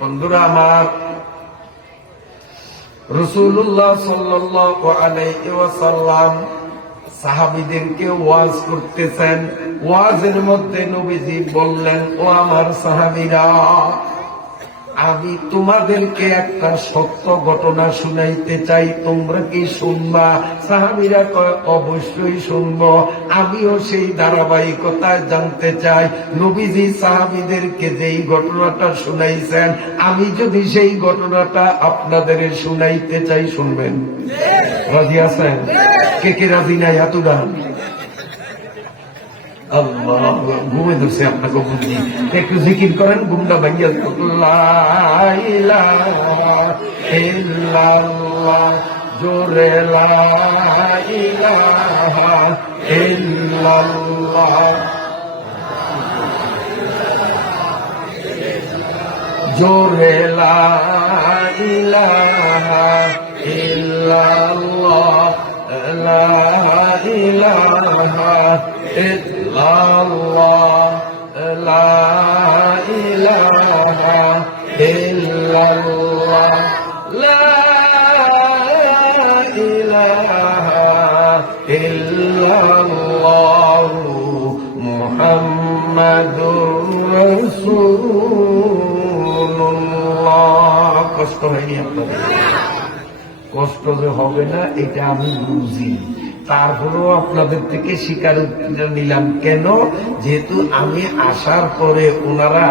বন্ধুরা আমার, রাসূলুল্লাহ সাল্লাল্লাহু আলাইহি ওয়াসাল্লাম সাহাবীদেরকে ওয়াজ করতেছেন। ওয়াজের মধ্যে নবীজি বললেন, ও আমার সাহাবীরা, আমি তোমাদেরকে একটা সত্য ঘটনা শুনাইতে চাই, তোমরা কি শুনবা? সাহাবীরা কয়, অবশ্যই শুনবো। আমিও সেই ধারাবাহিকতায় জানতে চাই, নবীজি সাহাবীদেরকে যেই ঘটনাটা শুনাইছেন, আমি যদি সেই ঘটনাটা আপনাদের শুনাইতে চাই, শুনবেন? রাজি আছেন? কে কে রাজি নাই? হাত উঠান। আল্লাহ, ঘুমে ধরছে আপনাকে বুঝি। একটু জিকির করেন, ঘুমটা ভাঙিয়া। লা ইলাহা ইল্লাল্লাহ, জোরে লা ইলাহা ইল্লাল্লাহ, জোরে লা ইলাহা ইল্লাল্লাহ, লা ইলাহা ইল্লাল্লাহ, লা ইলাহা ইল্লাল্লাহ, লা ইলাহা ইল্লাল্লাহ, মুহাম্মাদুর রাসূলুল্লাহ। কষ্ট হয়নি আপনাদের? কষ্ট যে হবে না এটা আমি বুঝি, তারপরেও আপনাদের থেকে স্বীকার নিলাম। কেন? যেহেতু আমি আসার পরে ওনারা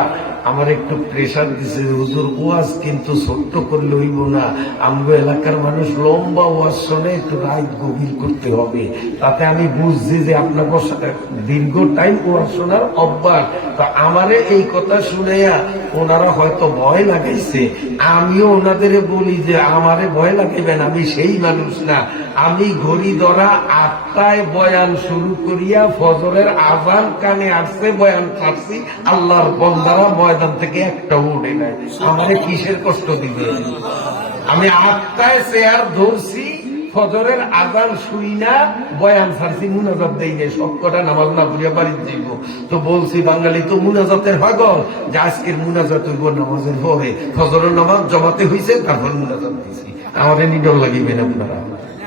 আমার একটু প্রেশার দিছে, হুজুর ওয়াজ কিন্তু ছোট্ট করলে হইব না, আমগো এলাকার মানুষ লম্বা ওয়াজ শোনে, একটু রাত গভীর করতে হবে। তাতে আমি বুঝছি যে আপনাকে দীর্ঘ টাইম ওয়াজ শোনার অভ্যাস, তো আমারে এই কথা শুনেয়া ওনারা হয়তো ভয় লাগাইছে। আমিও ওনাদের বলি যে আমারে ভয় লাগাইবেন, আমি সেই মানুষ না। আমি ঘড়ি ধরা 8টায় বয়ান শুরু করিয়া ফজরের আযান কানে আসছে, বয়ান ছাড়ছি, আল্লাহর বান্দারা ময়দান থেকে একটাও উঠে নাই। আমারে কিসের কষ্ট দিবে? আমি 8টায় চেয়ার ধরছি, ফজরের আযান শুই না, বয়ান ছাড়ছি, মুনাজাত দেই নাই, সব কটা নামাজ না পড়িয়া বাড়িতে যাইব। তো বলছি, বাঙালি তো মুনাজাতের পাগল, যে আজকের মুনাজাত হইব নামাজের পরে, ফজরের নামাজ জমাতে হইছে, তারপর মুনাজাত দিছি। আমারে নিডর লাগিবেন আপনারা।